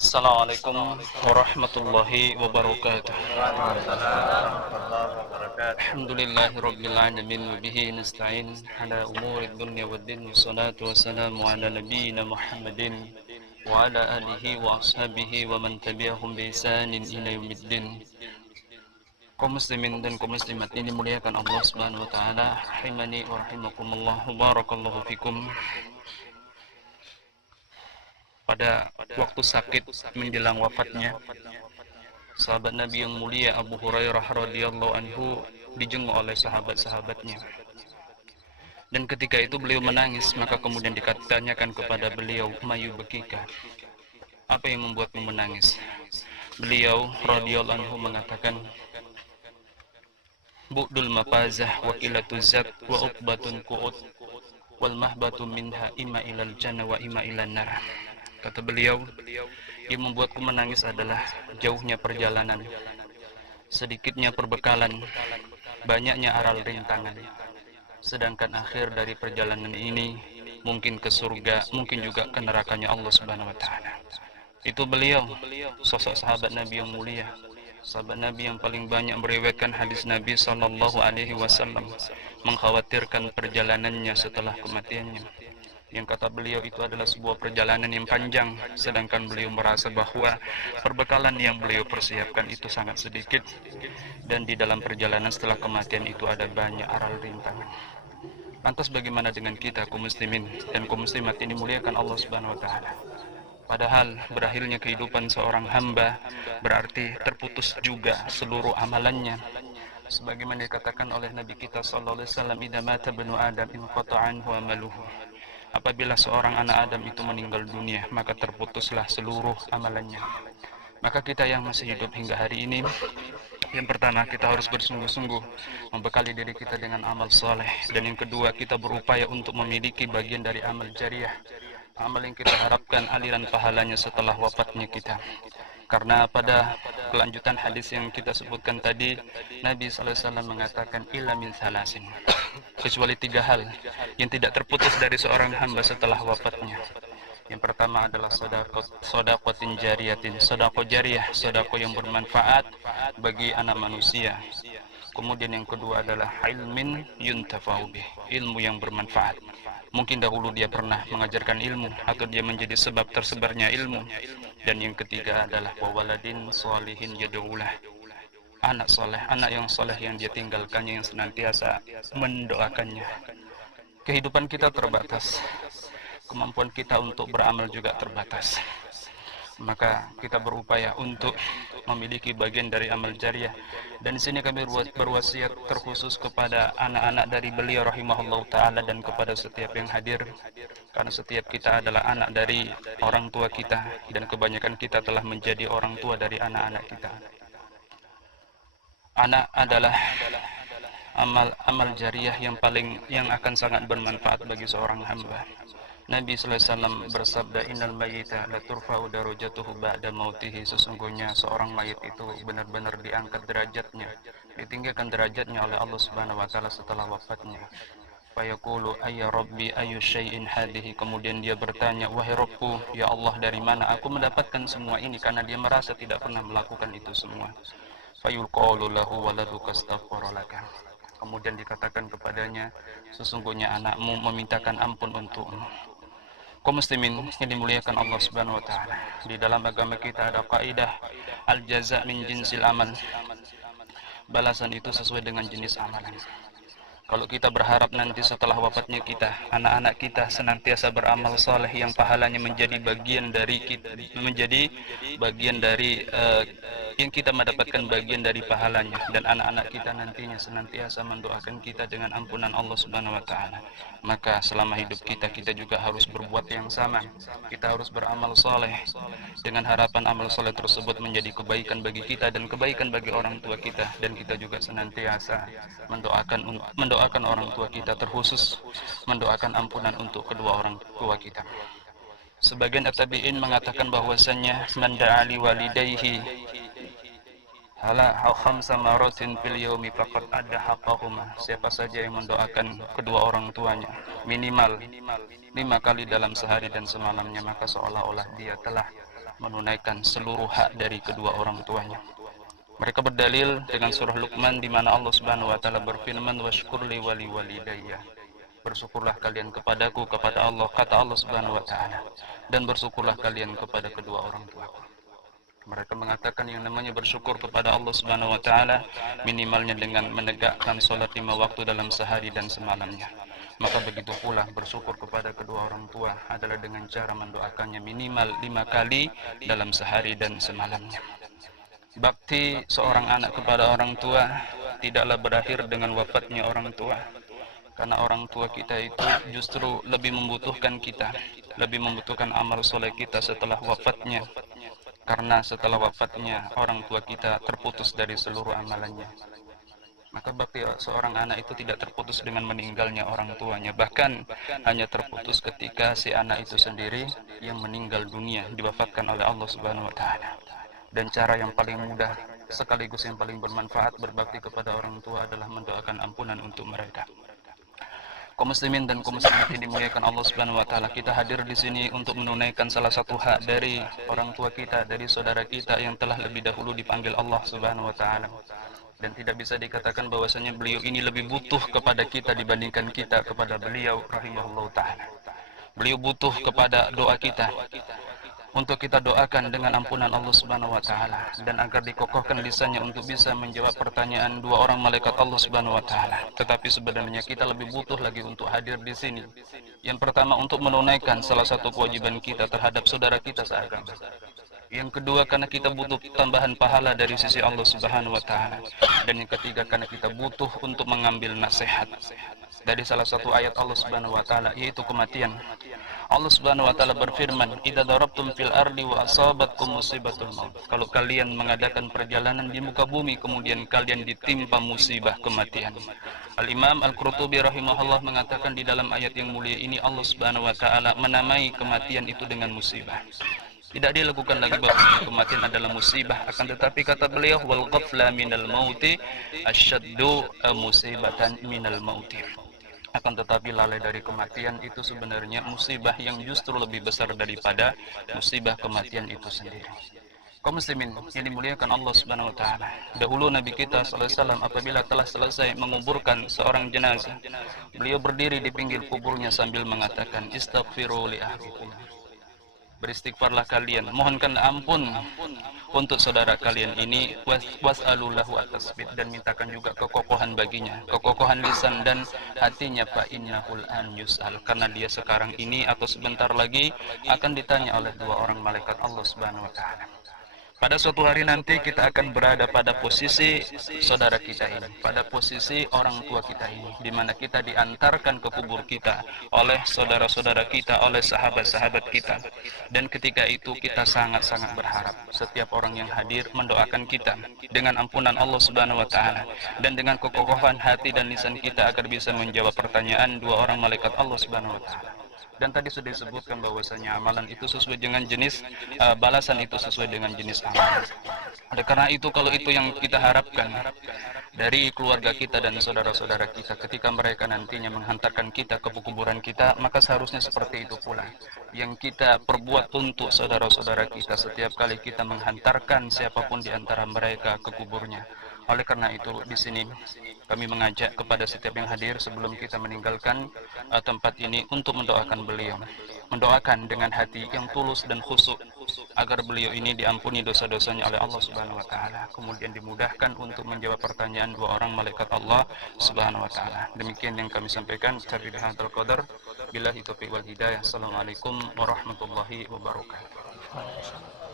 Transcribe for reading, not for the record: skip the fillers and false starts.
Assalamualaikum warahmatullahi wabarakatuh. Alhamdulillahirabbil alamin wa bihi nasta'in ala umurid dunya waddin wassalatu wassalamu ala nabiyyina Muhammadin wa ala alihi wa ashabihi wa man tabi'ahum bi ihsanin ila yaumiddin. Kaum muslimin dan kaum muslimat ini dimuliakan Allah Subhanahu wa taala, rahimani wa rahimakumullah, barakallahu fikum. Pada waktu sakit menjelang wafatnya, sahabat Nabi yang mulia Abu Hurairah radhiyallahu anhu dijenguk oleh sahabat-sahabatnya. Dan ketika itu beliau menangis, maka kemudian ditanyakan kepada beliau, "Mayu bekika?" Apa yang membuatmu menangis? Beliau radhiyallahu anhu mengatakan, "Bu'dul mafazah wa qilatuz zat wa uqbatun qu'ud wal mahbatu minha imma ilal jannah wa imma ilan nar." Kata beliau, yang membuatku menangis adalah jauhnya perjalanan, sedikitnya perbekalan, banyaknya aral rintangan. Sedangkan akhir dari perjalanan ini mungkin ke surga, mungkin juga ke nerakanya Allah Subhanahu wa taala. Itu beliau, sosok sahabat Nabi yang mulia, sahabat Nabi yang paling banyak meriwayatkan hadis Nabi sallallahu alaihi wasallam, mengkhawatirkan perjalanannya setelah kematiannya. Yang kata beliau itu adalah sebuah perjalanan yang panjang, sedangkan beliau merasa bahwa perbekalan yang beliau persiapkan itu sangat sedikit, dan di dalam perjalanan setelah kematian itu ada banyak aral rintangan. Lantas bagaimana dengan kita kaum muslimin dan kaum muslimat ini muliakan Allah Subhanahu wa taala? Padahal berakhirnya kehidupan seorang hamba berarti terputus juga seluruh amalannya. Sebagaimana dikatakan oleh Nabi kita sallallahu alaihi wasallam, "Idza mata ibnu Adam inqata'a anhu amaluhu." Apabila seorang anak Adam itu meninggal dunia, maka terputuslah seluruh amalannya. Maka kita yang masih hidup hingga hari ini, yang pertama kita harus bersungguh-sungguh membekali diri kita dengan amal soleh. Dan yang kedua, kita berupaya untuk memiliki bagian dari amal jariah, amal yang kita harapkan aliran pahalanya setelah wafatnya kita. Karena pada kelanjutan hadis yang kita sebutkan tadi, Nabi SAW mengatakan, "Illa min salasin." Kecuali 3 hal yang tidak terputus dari seorang hamba setelah wafatnya. Yang pertama adalah sodakotin jariyatin, sodako jariah, sodako yang bermanfaat bagi anak manusia. Kemudian yang kedua adalah ilmin yuntafa'u bih, ilmu yang bermanfaat. Mungkin dahulu dia pernah mengajarkan ilmu atau dia menjadi sebab tersebarnya ilmu. Dan yang ketiga adalah wawaladin sholihin yad'ulah, anak soleh, anak yang soleh yang dia tinggalkannya, yang senantiasa mendoakannya. Kehidupan kita terbatas, kemampuan kita untuk beramal juga terbatas. Maka kita berupaya untuk memiliki bagian dari amal jariah. Dan di sini kami berwasiat terkhusus kepada anak-anak dari beliau rahimahullah ta'ala dan kepada setiap yang hadir. Karena setiap kita adalah anak dari orang tua kita, dan kebanyakan kita telah menjadi orang tua dari anak-anak kita. Anak adalah amal jariah yang akan sangat bermanfaat bagi seorang hamba. Nabi sallallahu alaihi wasallam bersabda, "Innal mayyita la turfa'u darajatuhu ba'da mautihi." Sesungguhnya seorang mayit itu benar-benar diangkat derajatnya, ditinggikan derajatnya oleh Allah Subhanahu wa taala setelah wafatnya. Fayaqulu ayya rabbi ayyu syai'in hadhihi. Kemudian dia bertanya, "Wahai Rabbku, ya Allah, dari mana aku mendapatkan semua ini?" Karena dia merasa tidak pernah melakukan itu semua. Fayulqalu lahu waladuka astaghfara laka. Kemudian dikatakan kepadanya, "Sesungguhnya anakmu memintakan ampun untukmu." Kaum muslimin yang dimuliakan Allah Subhanahu wa taala, di dalam agama kita ada kaidah al-jaza min jinsil amal. Balasan itu sesuai dengan jenis amalan. Kalau kita berharap nanti setelah wafatnya kita, anak-anak kita senantiasa beramal soleh yang pahalanya menjadi bagian dari kita, menjadi bagian dari yang kita mendapatkan bagian dari pahalanya, dan anak-anak kita nantinya senantiasa mendoakan kita dengan ampunan Allah Subhanahu wa taala. Maka selama hidup kita, kita juga harus berbuat yang sama. Kita harus beramal soleh dengan harapan amal soleh tersebut menjadi kebaikan bagi kita dan kebaikan bagi orang tua kita, dan kita juga senantiasa mendoakan orang tua kita, terkhusus mendoakan ampunan untuk kedua orang tua kita. Sebagian at-tabi'in mengatakan bahwasanya man da'a li walidayhi hala khamsa maratin fil yaumi faqad adda haqqahuma. Siapa saja yang mendoakan kedua orang tuanya minimal 5 kali dalam sehari dan semalamnya, maka seolah-olah dia telah menunaikan seluruh hak dari kedua orang tuanya. Mereka berdalil dengan surah Luqman di mana Allah Subhanahu wa taala berfirman, "Washkurli wali walidayya." Bersyukurlah kalian kepadaku, kepada Allah, kata Allah Subhanahu wa taala, dan bersyukurlah kalian kepada kedua orang tuaku. Mereka mengatakan yang namanya bersyukur kepada Allah Subhanahu wa taala minimalnya dengan menegakkan salat 5 waktu dalam sehari dan semalamnya. Maka begitu pula bersyukur kepada kedua orang tua adalah dengan cara mendoakannya minimal 5 kali dalam sehari dan semalamnya. Bakti seorang anak kepada orang tua tidaklah berakhir dengan wafatnya orang tua. Karena orang tua kita itu justru lebih membutuhkan kita, lebih membutuhkan amal soleh kita setelah wafatnya. Karena setelah wafatnya orang tua kita terputus dari seluruh amalannya. Maka bakti seorang anak itu tidak terputus dengan meninggalnya orang tuanya. Bahkan hanya terputus ketika si anak itu sendiri yang meninggal dunia, diwafatkan oleh Allah Subhanahu wa taala. Dan cara yang paling mudah sekaligus yang paling bermanfaat berbakti kepada orang tua adalah mendoakan ampunan untuk mereka. Kaum muslimin dan kaum muslimat yang dimuliakan Allah Subhanahu wa taala, kita hadir di sini untuk menunaikan salah satu hak dari orang tua kita, dari saudara kita yang telah lebih dahulu dipanggil Allah Subhanahu wa taala. Dan tidak bisa dikatakan bahwasanya beliau ini lebih butuh kepada kita dibandingkan kita kepada beliau rahimahullah taala. Beliau butuh kepada doa kita untuk kita doakan dengan ampunan Allah Subhanahu wa taala, dan agar dikokohkan lisannya untuk bisa menjawab pertanyaan dua orang malaikat Allah Subhanahu wa taala. Tetapi sebenarnya kita lebih butuh lagi untuk hadir di sini. Yang pertama, untuk menunaikan salah satu kewajiban kita terhadap saudara kita seagama. Yang kedua, karena kita butuh tambahan pahala dari sisi Allah Subhanahu wa taala. Dan yang ketiga, karena kita butuh untuk mengambil nasihat dari salah satu ayat Allah Subhanahu wa taala, yaitu kematian. Allah Subhanahu wa taala berfirman, "Idza darabtum fil ardi wa asabatkum musibatul maut." Kalau kalian mengadakan perjalanan di muka bumi kemudian kalian ditimpa musibah kematian. Al-Imam Al-Qurtubi rahimahullah mengatakan di dalam ayat yang mulia ini Allah Subhanahu wa taala menamai kematian itu dengan musibah. Tidak dilakukan lagi bahwa kematian adalah musibah, akan tetapi kata beliau, "Wal ghafla minal mauti asyaddu musibatan minal mauti." Akan tetapi lalai dari kematian itu sebenarnya musibah yang justru lebih besar daripada musibah kematian itu sendiri. Kaum muslimin yang dimuliakan Allah Subhanahu wa taala. Dahulu Nabi kita sallallahu alaihi wasallam apabila telah selesai menguburkan seorang jenazah, beliau berdiri di pinggir kuburnya sambil mengatakan, "Istaghfiru li ahlikum." Beristighfarlah kalian, mohonkan ampun untuk saudara kalian ini, was'alulahu at-tasbit, dan mintakan juga kekokohan baginya, kekokohan lisan dan hatinya, fa innahul an yus'al, karena dia sekarang ini atau sebentar lagi akan ditanya oleh dua orang malaikat Allah Subhanahu wa taala. Pada suatu hari nanti kita akan berada pada posisi saudara kita ini, pada posisi orang tua kita ini, di mana kita diantarkan ke kubur kita oleh saudara-saudara kita, oleh sahabat-sahabat kita. Dan ketika itu kita sangat-sangat berharap setiap orang yang hadir mendoakan kita dengan ampunan Allah Subhanahu wa taala, dan dengan kekokohan hati dan lisan kita agar bisa menjawab pertanyaan dua orang malaikat Allah Subhanahu wa taala. Dan tadi sudah disebutkan bahwasanya amalan itu sesuai dengan jenis, balasan itu sesuai dengan jenis amalan. Oleh karena itu, kalau itu yang kita harapkan dari keluarga kita dan saudara-saudara kita ketika mereka nantinya menghantarkan kita ke kuburan kita, maka seharusnya seperti itu pula yang kita perbuat untuk saudara-saudara kita setiap kali kita menghantarkan siapapun di antara mereka ke kuburnya. Oleh karena itu, di sini kami mengajak kepada setiap yang hadir sebelum kita meninggalkan tempat ini untuk mendoakan beliau, mendoakan dengan hati yang tulus dan khusyuk agar beliau ini diampuni dosa-dosanya oleh Allah Subhanahu wa taala, kemudian dimudahkan untuk menjawab pertanyaan dua orang malaikat Allah Subhanahu wa taala. Demikian yang kami sampaikan. Tabi bihadzal qadar, billahi taufiq wal hidayah. Assalamualaikum warahmatullahi wabarakatuh.